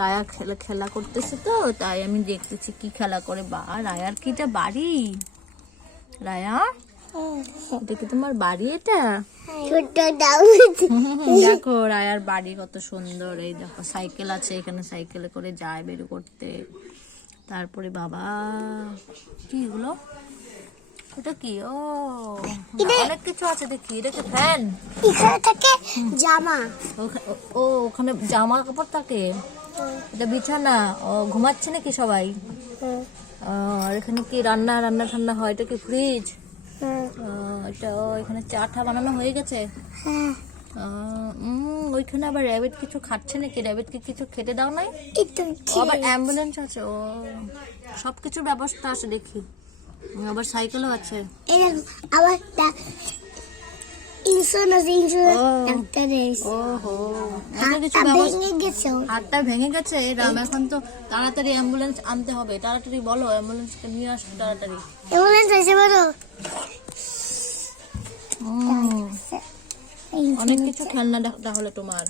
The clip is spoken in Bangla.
রায়া খেলা করতেছে তো, তাই আমি দেখতেছি কি খেলা করে। বা রায়ার কি এটা বাড়ি? রায়া, এটা কি তোমার বাড়ি? এটা দেখো রায়ার বাড়ি কত সুন্দর। এই দেখো সাইকেল আছে এখানে, সাইকেলে করে যায় বের করতে। তারপরে বাবা কি এগুলো? এটা কি? ও অনেক কিছু আছে দেখি। এটা কি ফ্যান? এখানে থাকে জামা। ও ওখানে জামা কাপড় থাকে। এটা বিছানা। ও ঘুমাচ্ছে নাকি সবাই? আর এখানে কি রান্না ঠান্না হয়? এটা কি ফ্রিজ? এটা এখানে চা টা বানানো হয়ে গেছে। ওইখানে আবার র্যাবিট কিছু খাচ্ছে নাকি? র্যাবিটকে কিছু খেতে দাও নাই? আবার অ্যাম্বুলেন্স আছে। ও সবকিছুর ব্যবস্থা আছে দেখি। আবার সাইকেলও আছে। আবার হাতটা ভেঙে গেছে। রাম এখন তো তাড়াতাড়ি অ্যাম্বুলেন্স আনতে হবে। তাড়াতাড়ি বলো, অ্যাম্বুলেন্সকে নিয়ে আসো তাড়াতাড়ি। অনেক কিছু খেলনা তাহলে তোমার।